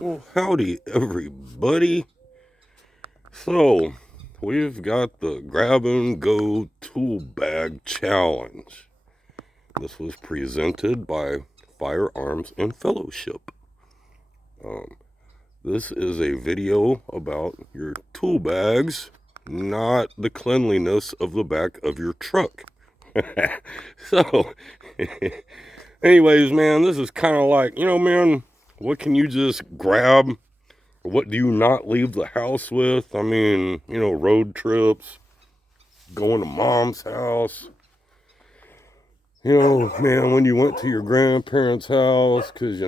Well, howdy, everybody. So, we've got the Grab and Go Tool Bag Challenge. This was presented by Firearms and Fellowship. Um, this is a video about your tool bags, not the cleanliness of the back of your truck. So, anyways, man, this is kind of like, man, what can you just grab? What do you not leave the house with? I mean, road trips, going to mom's house. Man, when you went to your grandparents' house because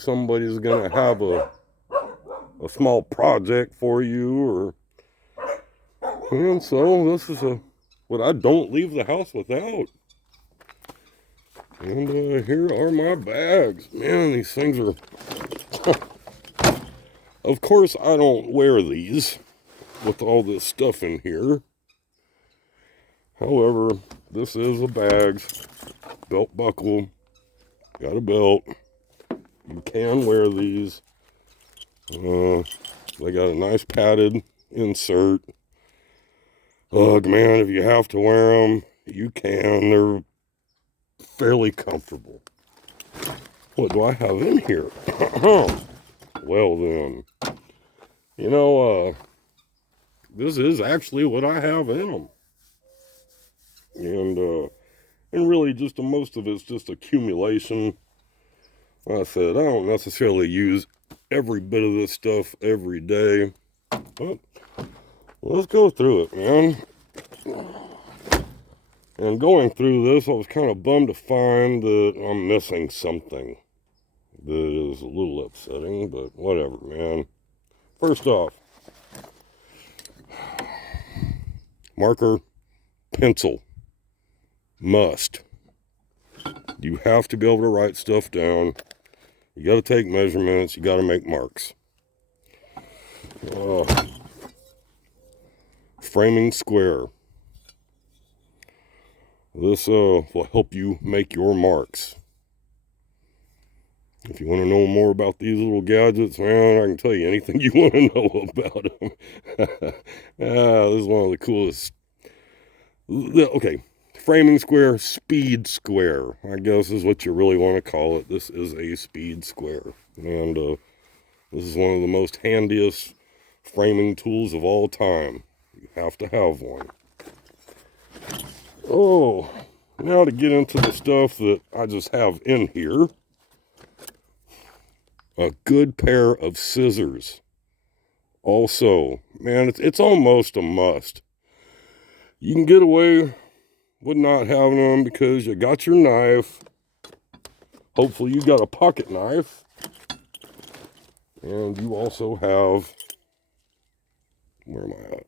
somebody's going to have a small project for you. And so this is what I don't leave the house without. And here are my bags. Man, these things are... Of course, I don't wear these with all this stuff in here. However, this is a bag, belt buckle, got a belt. You can wear these. They got a nice padded insert. Ugh, man, if you have to wear them, you can. They're fairly comfortable. What do I have in here? Well then, this is actually what I have in them. And really just most of it's just accumulation. Like I said, I don't necessarily use every bit of this stuff every day, but let's go through it, man. And going through this, I was kind of bummed to find that I'm missing something that is a little upsetting, but whatever, man. First off, marker, pencil, must. You have to be able to write stuff down. You got to take measurements. You got to make marks. Framing square. This will help you make your marks. If you want to know more about these little gadgets, man, I can tell you anything you want to know about them. This is one of the coolest. Okay, framing square, speed square, I guess is what you really want to call it. This is a speed square. And this is one of the most handiest framing tools of all time. You have to have one. Oh, now to get into the stuff that I just have in here. A good pair of scissors. Also, man, it's almost a must. You can get away with not having them because you got your knife. Hopefully you got a pocket knife. And you also have... Where am I at?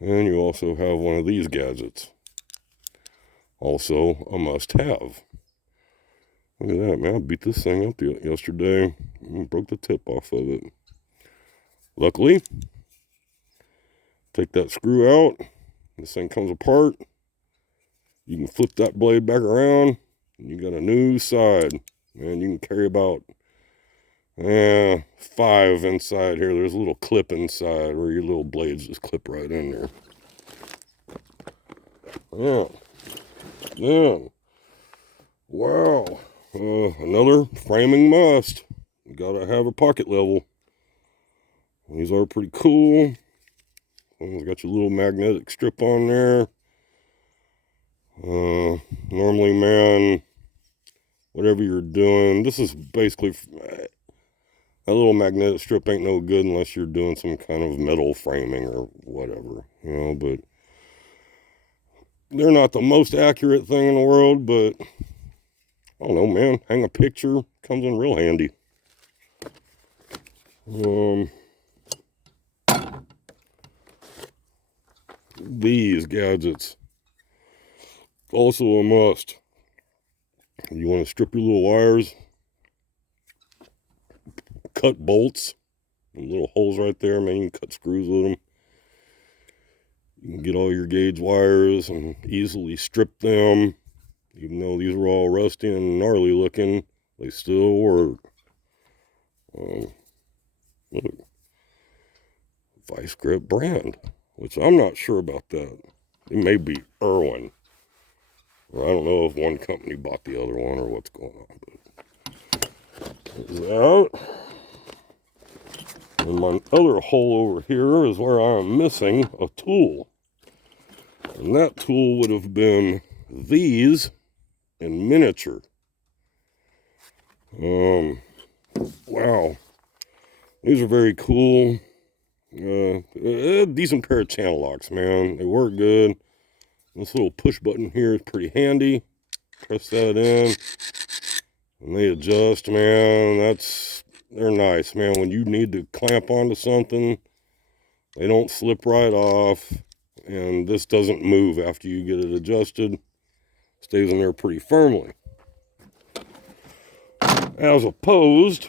And you also have one of these gadgets. Also a must-have. Look at that, man. I beat this thing up yesterday and broke the tip off of it. Luckily, take that screw out. This thing comes apart. You can flip that blade back around. And you got a new side. And you can carry about 5 inside here. There's a little clip inside where your little blades just clip right in there. Yeah. Then, wow. Another framing must. You gotta have a pocket level. These are pretty cool. It's got your little magnetic strip on there. Normally, man, whatever you're doing, this is basically, that little magnetic strip ain't no good unless you're doing some kind of metal framing or whatever, but they're not the most accurate thing in the world, but I don't know, man, hang a picture, comes in real handy. These gadgets, also a must. You want to strip your little wires, cut bolts, little holes right there, man, you can cut screws with them. You can get all your gauge wires and easily strip them. Even though these are all rusty and gnarly looking, they still work. Look, Vice Grip brand, which I'm not sure about that. It may be Irwin. Or I don't know if one company bought the other one or what's going on. But there's that. And my other hole over here is where I'm missing a tool. And that tool would have been these in miniature. Wow. These are very cool. A decent pair of channel locks, man. They work good. This little push button here is pretty handy. Press that in. And they adjust, man. They're nice, man. When you need to clamp onto something, they don't slip right off. And this doesn't move after you get it adjusted. Stays in there pretty firmly. As opposed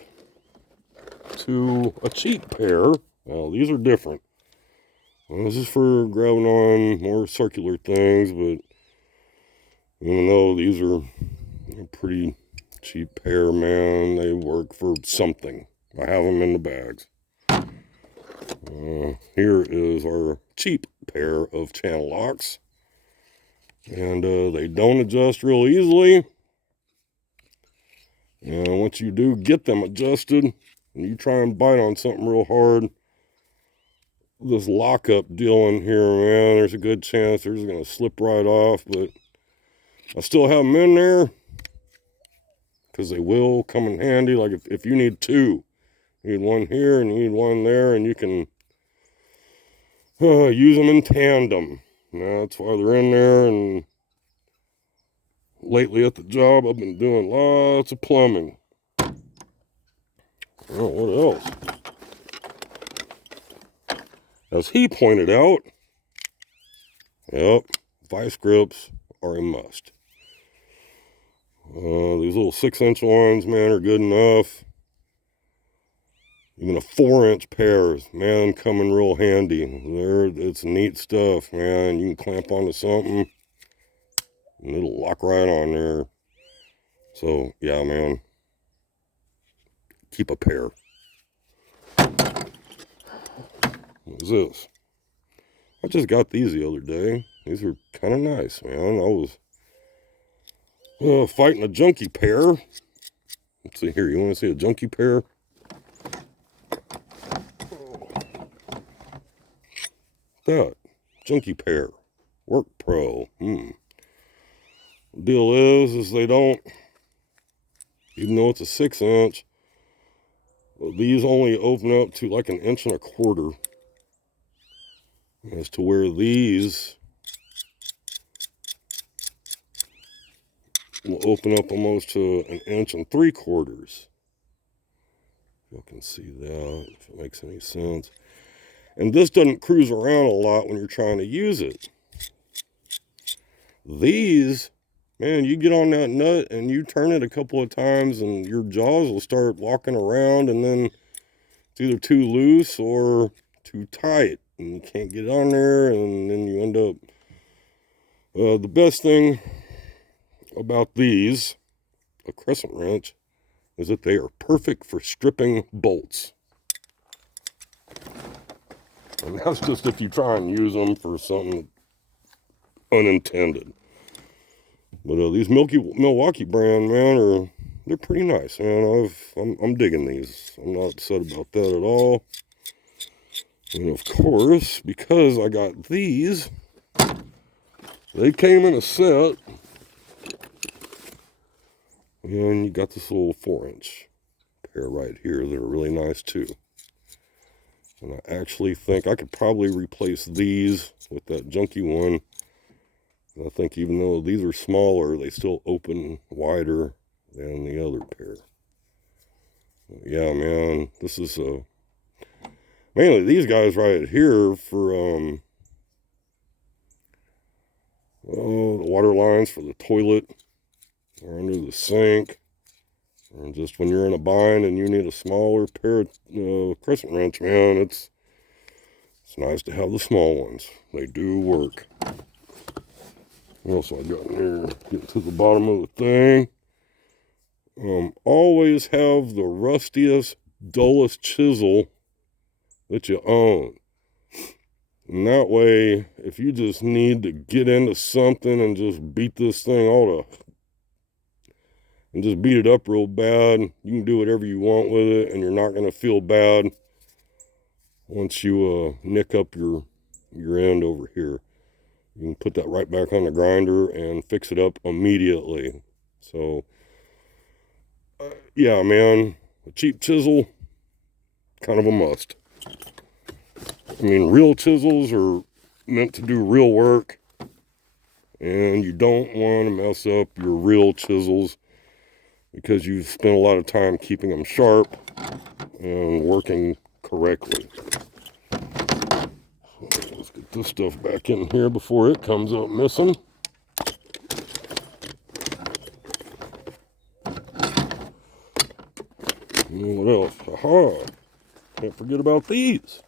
to a cheap pair. Well, these are different. Well, this is for grabbing on more circular things, but even though these are a pretty cheap pair, man, they work for something. I have them in the bags. Here is our cheap pair of channel locks. And they don't adjust real easily. And once you do get them adjusted, and you try and bite on something real hard, this lockup deal in here, man, there's a good chance they're just going to slip right off. But I still have them in there because they will come in handy. Like if you need two, you need one here and you need one there, and you can use them in tandem. That's why they're in there. And lately at the job, I've been doing lots of plumbing. Oh, what else? As he pointed out, yep, vice grips are a must. These little 6-inch ones, man, are good enough. Even a 4-inch pair, man, come in real handy. It's neat stuff, man. You can clamp onto something, and it'll lock right on there. So, yeah, man, keep a pair. What is this? I just got these the other day. These are kind of nice, man. I was fighting a junkie pair. Let's see here. You want to see a junkie pair? That junkie pair. Work Pro. Deal is they don't, even though it's a 6-inch, these only open up to like 1.25 inches. As to where these will open up almost to 1.75 inches. You can see that, if it makes any sense. And this doesn't cruise around a lot when you're trying to use it. These, man, you get on that nut and you turn it a couple of times and your jaws will start walking around, and then it's either too loose or too tight and you can't get on there, and then you end up... the best thing about these, a crescent wrench, is that they are perfect for stripping bolts. And that's just if you try and use them for something unintended. But these Milwaukee brand, man, they're pretty nice, man. I'm digging these. I'm not upset about that at all. And of course, because I got these, they came in a set. And you got this little 4-inch pair right here that are really nice too. And I actually think I could probably replace these with that junky one. I think even though these are smaller, they still open wider than the other pair. Yeah, man, this is mainly these guys right here for the water lines for the toilet or under the sink, or just when you're in a bind and you need a smaller pair of crescent wrench, man, it's nice to have the small ones. They do work. What else I got in here? Get to the bottom of the thing. Always have the rustiest, dullest chisel that you own. And that way, if you just need to get into something and just beat this thing and just beat it up real bad, you can do whatever you want with it, and you're not going to feel bad once you nick up your end over here. You can put that right back on the grinder and fix it up immediately. So, yeah, man, a cheap chisel, kind of a must. I mean, real chisels are meant to do real work, and you don't want to mess up your real chisels because you've spent a lot of time keeping them sharp and working correctly. So let's get this stuff back in here before it comes up missing. And what else? Aha! Can't forget about these.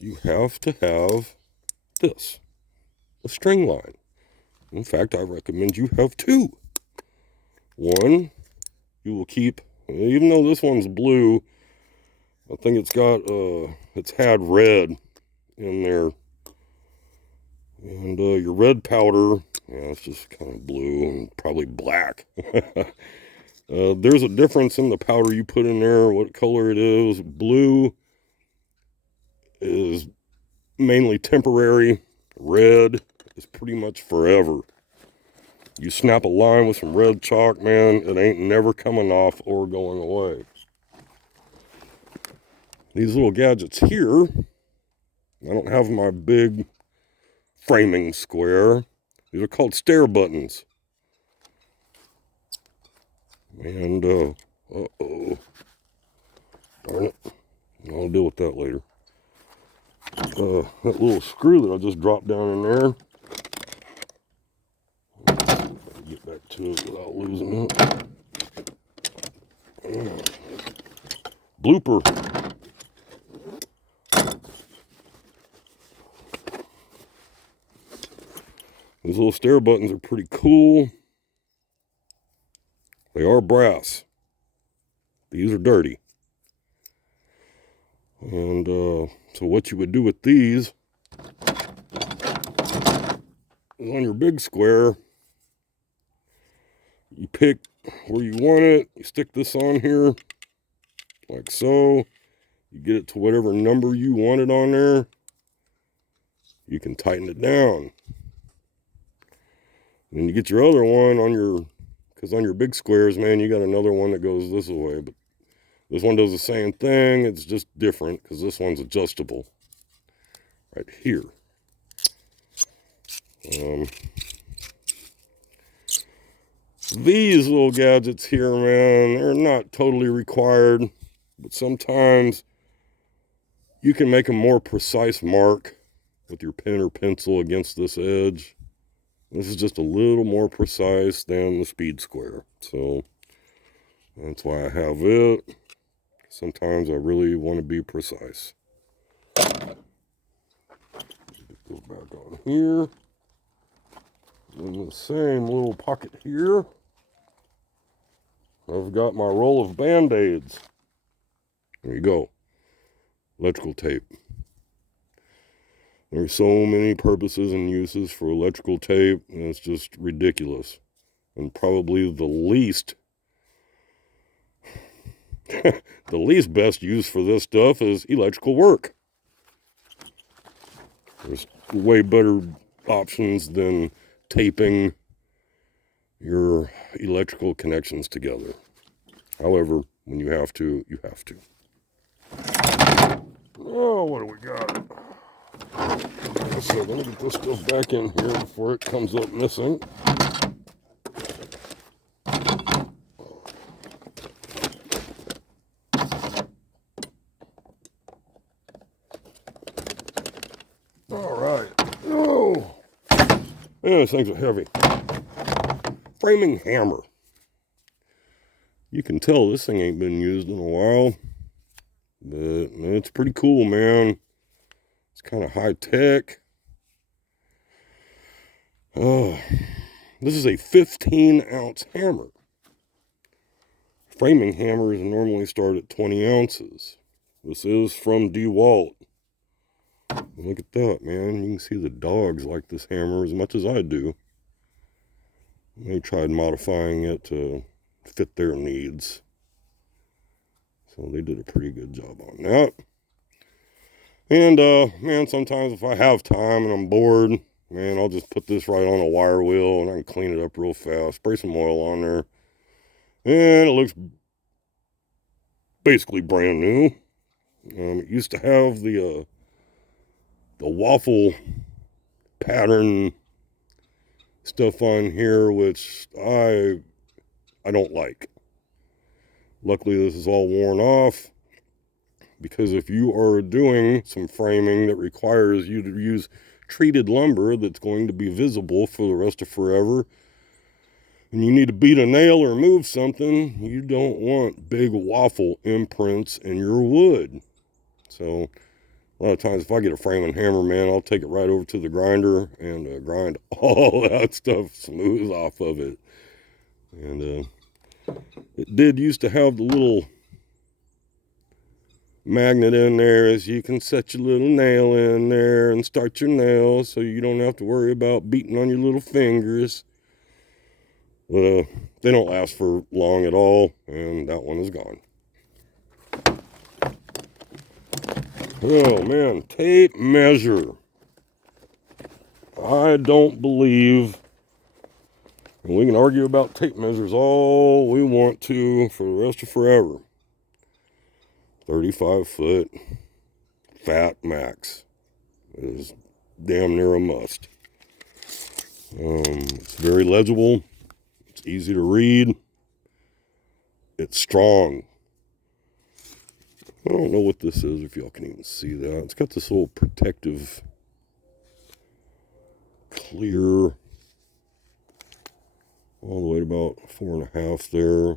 You have to have this, a string line. In fact, I recommend you have two. One, you will keep, even though this one's blue, I think it's had red in there. And your red powder, yeah, it's just kind of blue and probably black. There's a difference in the powder you put in there, what color it is. Blue is mainly temporary. Red is pretty much forever. You snap a line with some red chalk, man, it ain't never coming off or going away. These little gadgets here, I don't have my big framing square. These are called stair buttons. And, uh-oh. Darn it. I'll deal with that later. That little screw that I just dropped down in there. Get back to it without losing it. Blooper. These little stair buttons are pretty cool. They are brass. These are dirty. And so what you would do with these is on your big square, you pick where you want it, you stick this on here, like so. You get it to whatever number you want it on there. You can tighten it down. And then you get your other one on your, because on your big squares, man, you got another one that goes this way. But this one does the same thing. It's just different because this one's adjustable right here. These little gadgets here, man, they're not totally required, but sometimes you can make a more precise mark with your pen or pencil against this edge. This is just a little more precise than the speed square. So that's why I have it. Sometimes I really want to be precise. Get this back on here. In the same little pocket here, I've got my roll of Band-Aids. There you go. Electrical tape. There's so many purposes and uses for electrical tape, and it's just ridiculous. And probably the least best use for this stuff is electrical work. There's way better options than taping your electrical connections together. However, when you have to, you have to. Oh, what do we got? So let me get this stuff back in here before it comes up missing. All right. Oh, man, these things are heavy. Framing hammer. You can tell this thing ain't been used in a while, but it's pretty cool, man. It's kind of high tech. Oh, this is a 15-ounce hammer. Framing hammers normally start at 20 ounces. This is from DeWalt. Look at that, man. You can see the dogs like this hammer as much as I do. They tried modifying it to fit their needs. So they did a pretty good job on that. And, man, sometimes if I have time and I'm bored, man, I'll just put this right on a wire wheel and I can clean it up real fast. Spray some oil on there. And it looks basically brand new. It used to have the waffle pattern stuff on here, which I don't like. Luckily, this is all worn off, because if you are doing some framing that requires you to use treated lumber that's going to be visible for the rest of forever, and you need to beat a nail or move something, you don't want big waffle imprints in your wood. So a lot of times if I get a framing hammer, man, I'll take it right over to the grinder and grind all that stuff smooth off of it. And it did used to have the little magnet in there, as you can set your little nail in there and start your nail, so you don't have to worry about beating on your little fingers. But they don't last for long at all, and that one is gone. Oh man, tape measure. I don't believe, and we can argue about tape measures all we want to for the rest of forever. 35-foot fat max is damn near a must. It's very legible. It's easy to read. It's strong. I don't know what this is, if y'all can even see that. It's got this little protective clear all the way to about 4.5 there.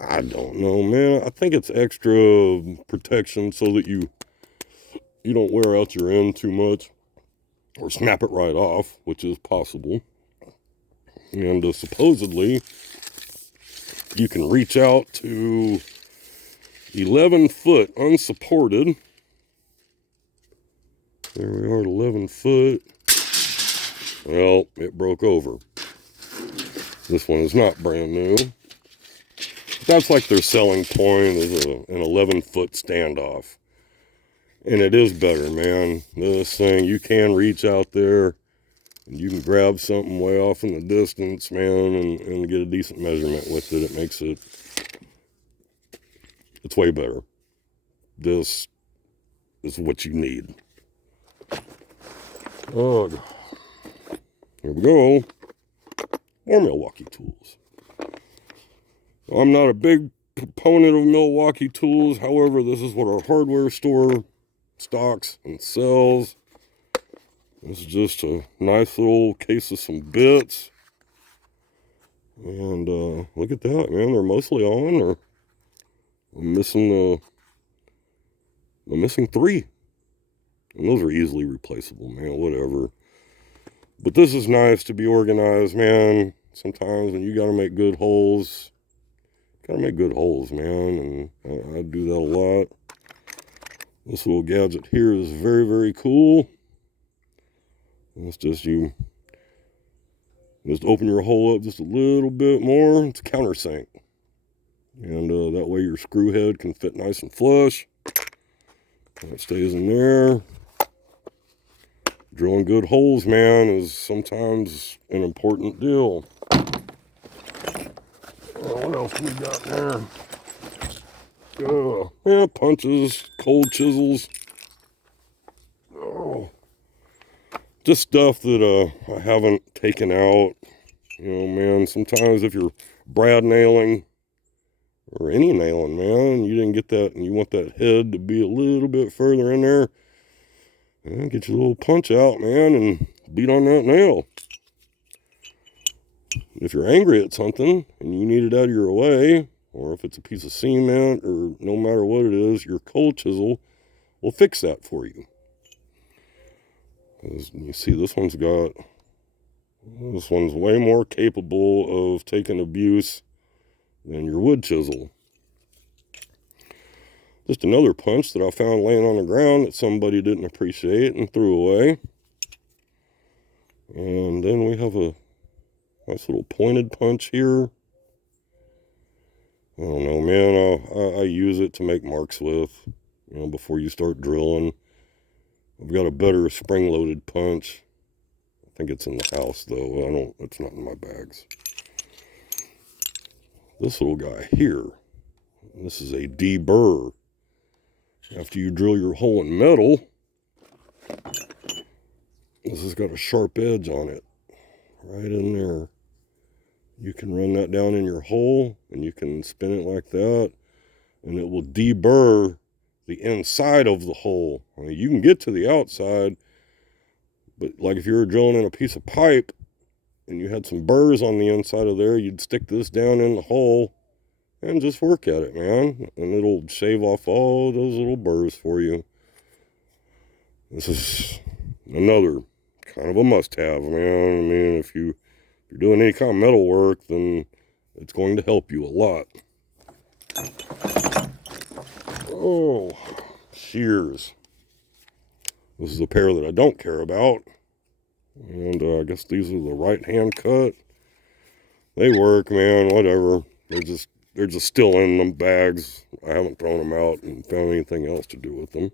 I don't know, man. I think it's extra protection so that you don't wear out your end too much or snap it right off, which is possible. And supposedly you can reach out to 11 foot unsupported. There we are at 11 foot. Well, it broke over. This one is not brand new. That's like their selling point, is an 11-foot standoff. And it is better, man. This thing, you can reach out there and you can grab something way off in the distance, man, and get a decent measurement with it. It makes it, it's way better. This is what you need. Oh, here we go. More Milwaukee tools. I'm not a big proponent of Milwaukee tools. However, this is what our hardware store stocks and sells. This is just a nice little case of some bits. And look at that, man. They're mostly on. Or I'm missing 3. And those are easily replaceable, man. Whatever. But this is nice to be organized, man. Sometimes when you got to make good holes, man. And I do that a lot. This little gadget here is very, very cool. It's just you just open your hole up just a little bit more. It's a countersink. And that way your screw head can fit nice and flush. That stays in there. Drilling good holes, man, is sometimes an important deal. What else we got there? Yeah, punches, cold chisels. Oh, just stuff that I haven't taken out. You know, man, sometimes if you're brad nailing or any nailing, man, you didn't get that and you want that head to be a little bit further in there, get your little punch out, man, and beat on that nail. If you're angry at something and you need it out of your way, or if it's a piece of cement, or no matter what it is, your cold chisel will fix that for you. As you see, this one's way more capable of taking abuse than your wood chisel. Just another punch that I found laying on the ground that somebody didn't appreciate and threw away. And then we have a nice little pointed punch here. I don't know, man. I use it to make marks with, before you start drilling. I've got a better spring-loaded punch. I think it's in the house, though. It's not in my bags. This little guy here, this is a deburr. After you drill your hole in metal, this has got a sharp edge on it, right in there. You can run that down in your hole, and you can spin it like that, and it will deburr the inside of the hole. I mean, you can get to the outside, but like if you were drilling in a piece of pipe, and you had some burrs on the inside of there, you'd stick this down in the hole, and just work at it, man. And it'll shave off all those little burrs for you. This is another kind of a must-have, man. I mean, if you're doing any kind of metal work, then it's going to help you a lot. Oh, shears. This is a pair that I don't care about. And I guess these are the right-hand cut. They work, man, whatever. They're just still in them bags. I haven't thrown them out and found anything else to do with them.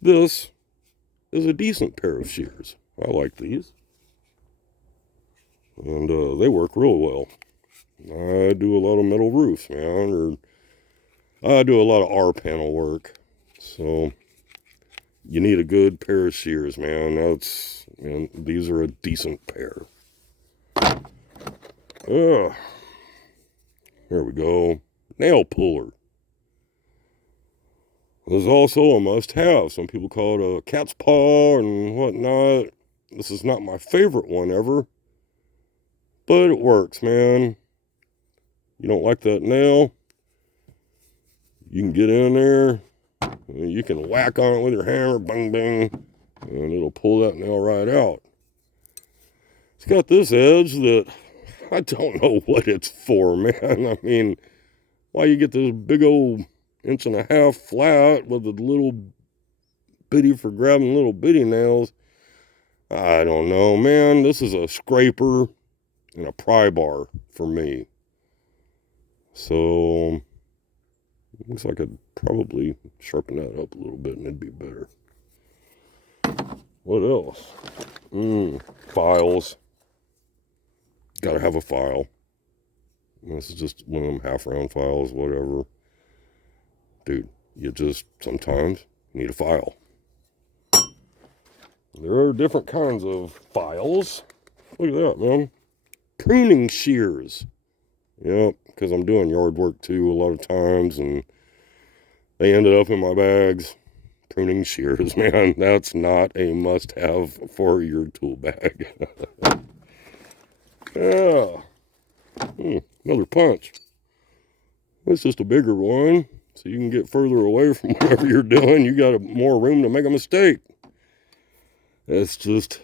This is a decent pair of shears. I like these. And they work real well. I do a lot of metal roofs, man. Or I do a lot of R-panel work. So you need a good pair of shears, man. These are a decent pair. Here we go. Nail puller. This is also a must-have. Some people call it a cat's paw and whatnot. This is not my favorite one ever, but it works, man. You don't like that nail? You can get in there. You can whack on it with your hammer, bang, bang, and it'll pull that nail right out. It's got this edge that I don't know what it's for, man. I mean, why you get this big old 1.5 inch flat with a little bitty for grabbing little bitty nails? I don't know, man. This is a scraper and a pry bar for me. So, looks like I'd probably sharpen that up a little bit and it'd be better. What else? Files. Gotta have a file. This is just one of them half-round files, whatever. Dude, you just sometimes need a file. There are different kinds of files. Look at that, man. Pruning shears. Yep, because I'm doing yard work too a lot of times, and they ended up in my bags. Pruning shears, man. That's not a must-have for your tool bag. Yeah. Another punch. It's just a bigger one, so you can get further away from whatever you're doing. You got more room to make a mistake. It's just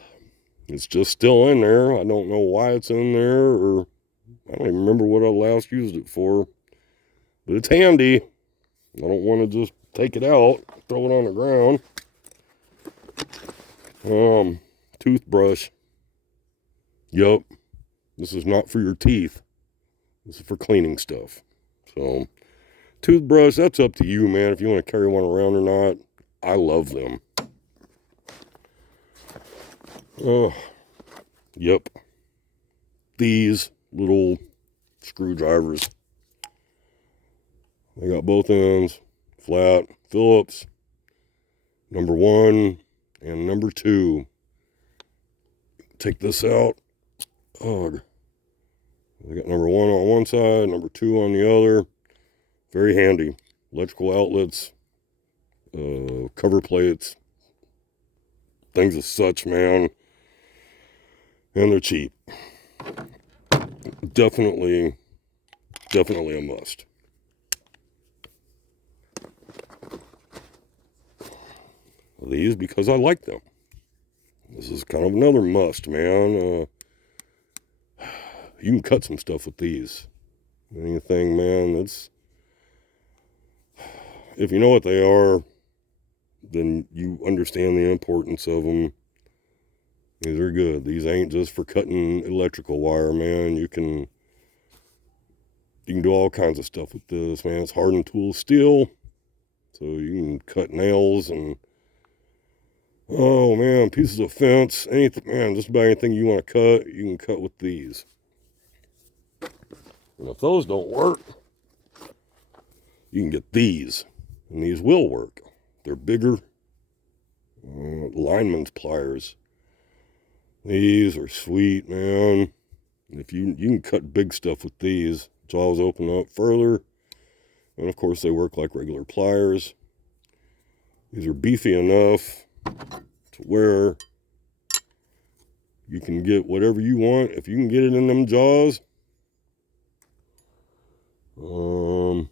still in there. I don't know why it's in there, or I don't even remember what I last used it for. But it's handy. I don't want to just take it out, throw it on the ground. Toothbrush. Yup. This is not for your teeth. This is for cleaning stuff. So, toothbrush, that's up to you, man, if you want to carry one around or not. I love them. Yep. These little screwdrivers. They got both ends, flat, Phillips, number 1 and number 2. Take this out. Oh, I got number 1 on one side, number 2 on the other. Very handy. Electrical outlets, cover plates, things of such, man. And they're cheap. Definitely a must. These because I like them. This is kind of another must, man. You can cut some stuff with these. Anything, man, if you know what they are, then you understand the importance of them. These are good. These ain't just for cutting electrical wire, man. You can do all kinds of stuff with this, man. It's hardened tool steel, so you can cut nails and, oh man, pieces of fence, anything, man, just about anything you want to cut, you can cut with these. And if those don't work, you can get these, and these will work. They're bigger, lineman's pliers. These are sweet, man. If you can cut big stuff with these. Jaws open up further, and of course they work like regular pliers. These are beefy enough to where you can get whatever you want. If you can get it in them jaws, you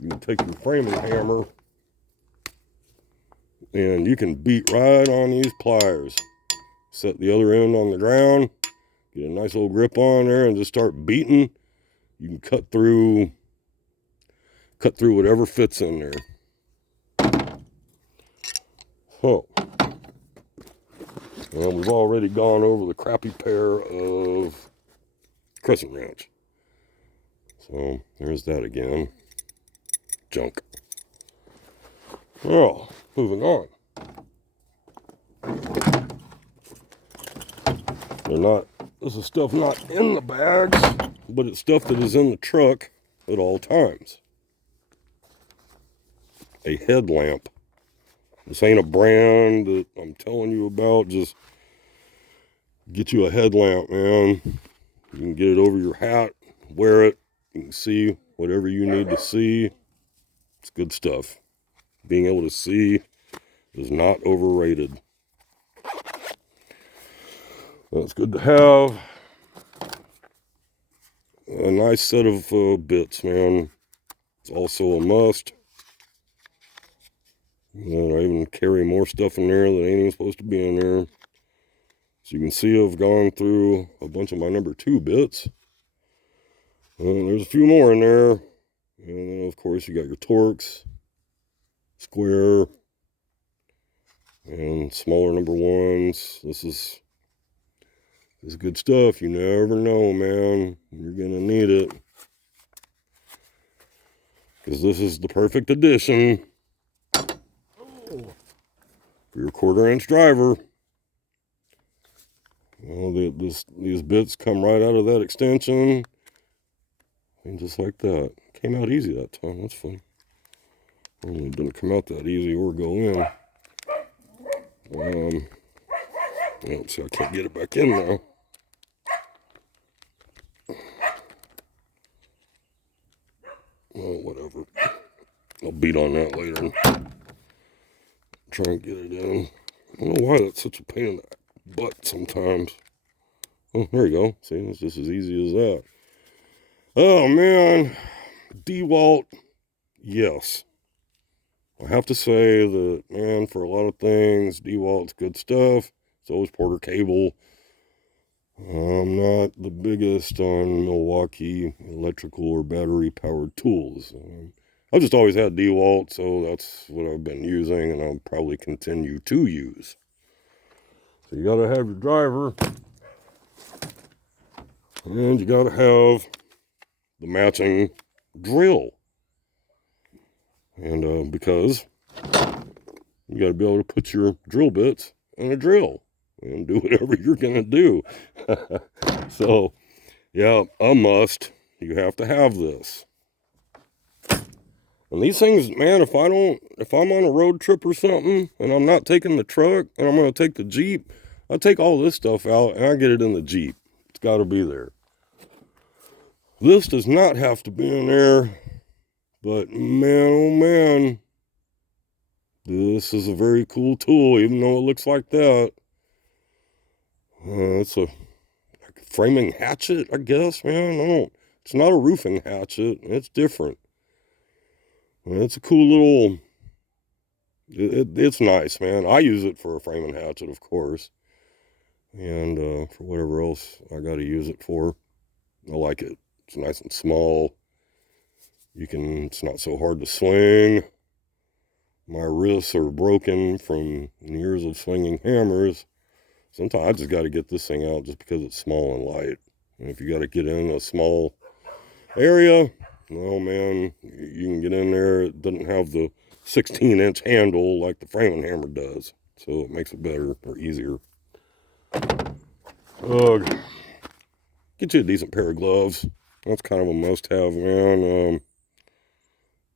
can take your framing hammer and you can beat right on these pliers. Set the other end on the ground, get a nice little grip on there, and just start beating. You can cut through whatever fits in there. So, well, we've already gone over the crappy pair of crescent wrench. So there's that again. Junk. Oh, moving on. This is stuff not in the bags, but it's stuff that is in the truck at all times. A headlamp. This ain't a brand that I'm telling you about. Just get you a headlamp, man. You can get it over your hat, wear it. You can see whatever you need to see. It's good stuff. Being able to see is not overrated. It's good to have a nice set of bits, man. It's also a must. And I even carry more stuff in there that ain't even supposed to be in there. So you can see I've gone through a bunch of my number 2 bits. There's a few more in there. And then, of course, you got your Torx, square, and smaller number 1s. This is good stuff. You never know, man. You're going to need it. Because this is the perfect addition for your 1/4-inch driver. Well, these bits come right out of that extension. And just like that. Came out easy that time. That's fun. Well, it didn't come out that easy or go in. See, I can't get it back in now. Well, whatever. I'll beat on that later. Try and get it in. I don't know why that's such a pain in the butt sometimes. Oh, there you go. See, it's just as easy as that. Oh, man. DeWalt, yes. I have to say that, man, for a lot of things, DeWalt's good stuff. So is Porter Cable. I'm not the biggest on Milwaukee electrical or battery-powered tools. I've just always had DeWalt, so that's what I've been using, and I'll probably continue to use. So you gotta have your driver, and you gotta have the matching drill. And because you gotta be able to put your drill bits in a drill and do whatever you're gonna do. So, yeah, a must. You have to have this. And these things, man, if I'm on a road trip or something and I'm not taking the truck and I'm going to take the Jeep, I take all this stuff out and I get it in the Jeep. It's got to be there. This does not have to be in there, but man, oh man, this is a very cool tool, even though it looks like that. It's a framing hatchet, I guess, man. It's not a roofing hatchet. It's different. It's a cool little, it's nice, man. I use it for a framing hatchet, of course. And for whatever else I got to use it for. I like it. It's nice and small. It's not so hard to swing. my wrists are broken from years of swinging hammers. Sometimes I just got to get this thing out just because it's small and light. And if you got to get in a small area, well, man, you can get in there. It doesn't have the 16-inch handle like the framing hammer does, so it makes it better or easier. Get you a decent pair of gloves. That's kind of a must-have, man.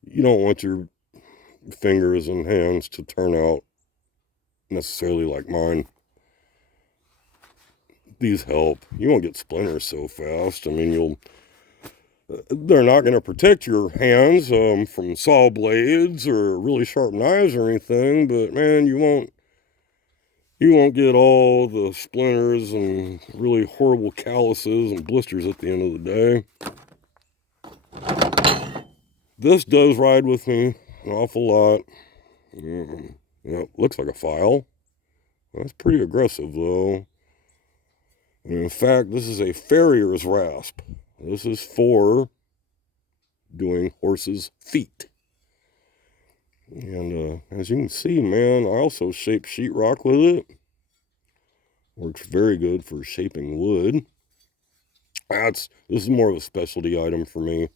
You don't want your fingers and hands to turn out necessarily like mine. These help. You won't get splinters so fast. I mean, they're not going to protect your hands from saw blades or really sharp knives or anything, but man, you won't get all the splinters and really horrible calluses and blisters at the end of the day. This does ride with me an awful lot. It looks like a file. That's pretty aggressive, though. And in fact, this is a farrier's rasp. This is for doing horses' feet. And as you can see, man, I also shape sheetrock with it. Works very good for shaping wood. This is more of a specialty item for me.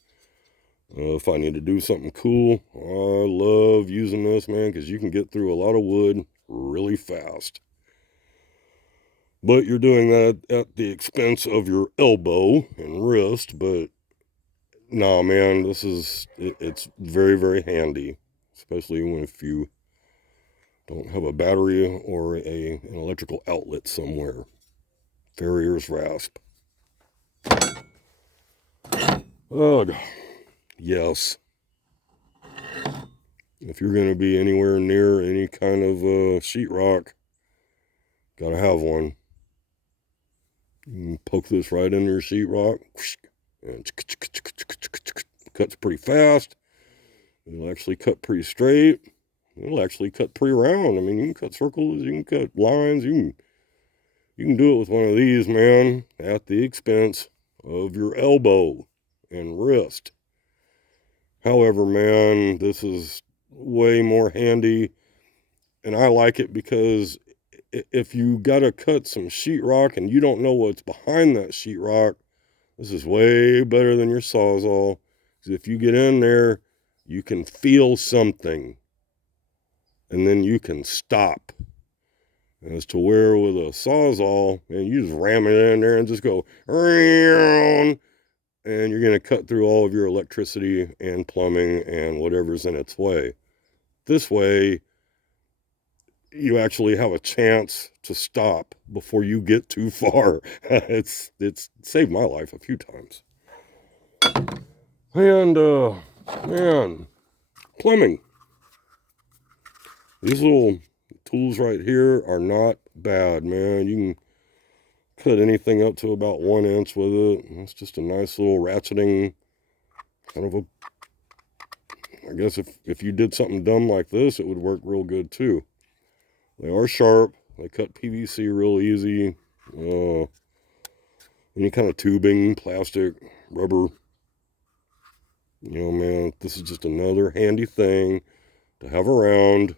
If I need to do something cool, I love using this, man, because you can get through a lot of wood really fast. But you're doing that at the expense of your elbow and wrist. But nah, man, it's very, very handy, especially if you don't have a battery or an electrical outlet somewhere. Farrier's rasp. Ugh. Yes. If you're going to be anywhere near any kind of sheetrock, gotta have one. You can poke this right into your sheetrock, and cuts pretty fast. It'll actually cut pretty straight. It'll actually cut pretty round. I mean, you can cut circles, you can cut lines, you can do it with one of these, man, at the expense of your elbow and wrist. However, man, this is way more handy, and I like it because if you got to cut some sheetrock and you don't know what's behind that sheetrock, this is way better than your Sawzall. Because if you get in there, you can feel something, and then you can stop. As to where with a Sawzall, man, you just ram it in there and just go, and you're going to cut through all of your electricity and plumbing and whatever's in its way. This way, you actually have a chance to stop before you get too far. It's saved my life a few times. And, man, plumbing. These little tools right here are not bad, man. You can cut anything up to about 1 inch with it. It's just a nice little ratcheting kind of I guess if you did something dumb like this, it would work real good too. They are sharp. They cut PVC real easy. Any kind of tubing, plastic, rubber. You know, man, this is just another handy thing to have around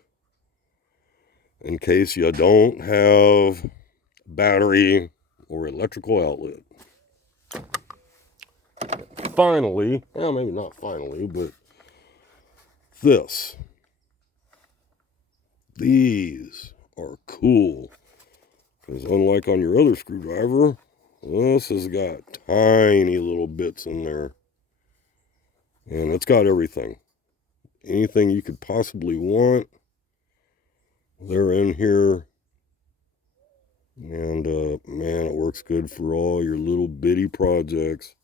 in case you don't have battery or electrical outlet. Finally, well, maybe not finally, but these are cool. Because unlike on your other screwdriver, this has got tiny little bits in there. And it's got everything. Anything you could possibly want, they're in here. And man, it works good for all your little bitty projects.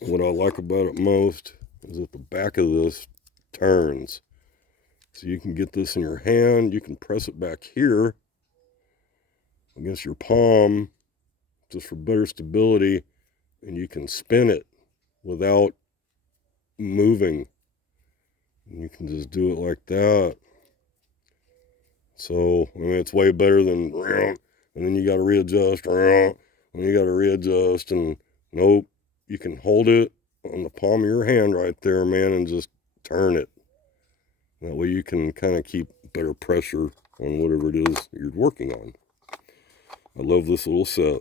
What I like about it most is that the back of this turns. So you can get this in your hand. You can press it back here against your palm just for better stability. And you can spin it without moving. And you can just do it like that. So, I mean, it's way better than, and then you got to readjust, and you got to readjust, and nope, you can hold it on the palm of your hand right there, man, and just turn it. That way you can kind of keep better pressure on whatever it is you're working on. I love this little set.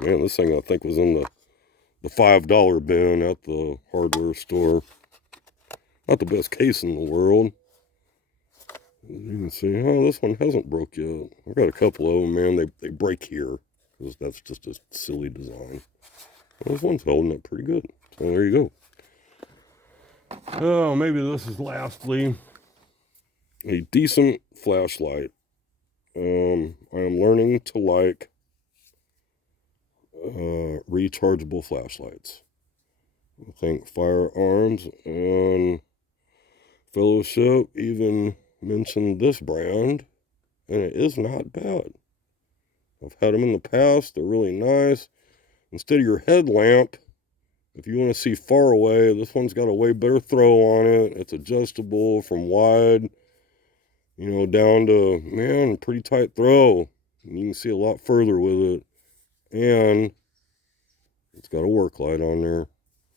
Man, this thing I think was in the $5 bin at the hardware store. Not the best case in the world. As you can see, oh, this one hasn't broke yet. I've got a couple of them, man. They break here because that's just a silly design. Well, this one's holding up pretty good. So there you go. Oh, maybe this is lastly a decent flashlight. I am learning to like rechargeable flashlights. I think Firearms and Fellowship even mentioned this brand, and it is not bad. I've had them in the past. They're really nice. Instead of your headlamp, if you want to see far away, this one's got a way better throw on it. It's adjustable from wide, you know, down to, man, pretty tight throw. And you can see a lot further with it. And it's got a work light on there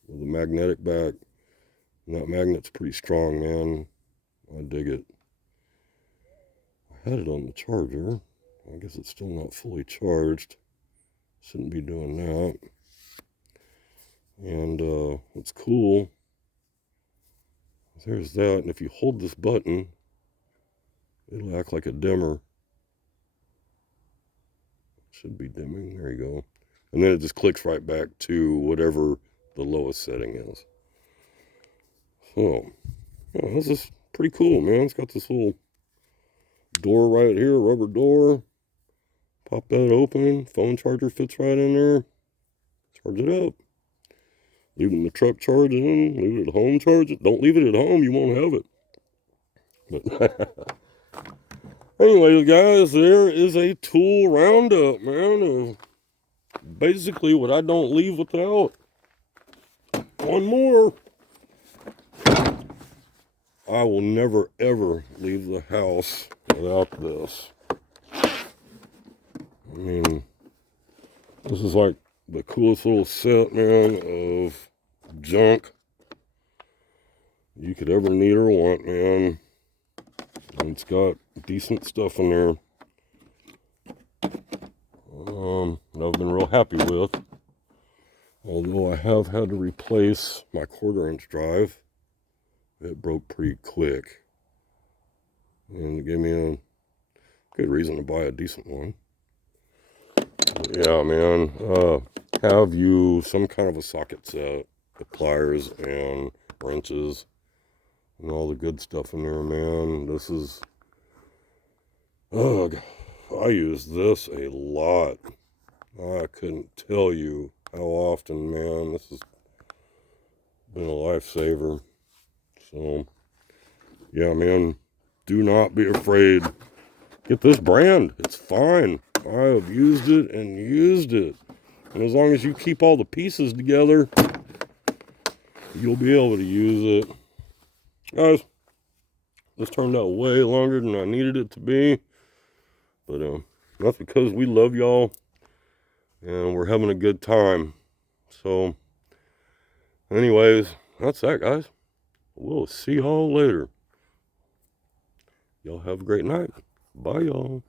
with a magnetic back. And that magnet's pretty strong, man. I dig it. I had it on the charger. I guess it's still not fully charged. Shouldn't be doing that. And what's cool, there's that. And if you hold this button, it'll act like a dimmer. Should be dimming. There you go. And then it just clicks right back to whatever the lowest setting is. So, yeah, this is pretty cool, man. It's got this little door right here, rubber door. Pop that open. Phone charger fits right in there. Charge it up. Leave it in the truck, charge it in. Leave it at home, charge it. Don't leave it at home, you won't have it. But anyways, guys, there is a tool roundup, man. Basically what I don't leave without. One more. I will never, ever leave the house without this. I mean, this is like the coolest little set, man, of junk you could ever need or want, man. And it's got decent stuff in there. That I've been real happy with. Although I have had to replace my 1/4-inch drive. It broke pretty quick. And it gave me a good reason to buy a decent one. But yeah, man. Have you some kind of a socket set with pliers and wrenches and all the good stuff in there, man. This is, ugh, I use this a lot. I couldn't tell you how often, man. This has been a lifesaver. So, yeah, man, do not be afraid. Get this brand. It's fine. I have used it and used it. And as long as you keep all the pieces together, you'll be able to use it. Guys, this turned out way longer than I needed it to be. But that's because we love y'all and we're having a good time. So, anyways, that's that, guys. We'll see y'all later. Y'all have a great night. Bye, y'all.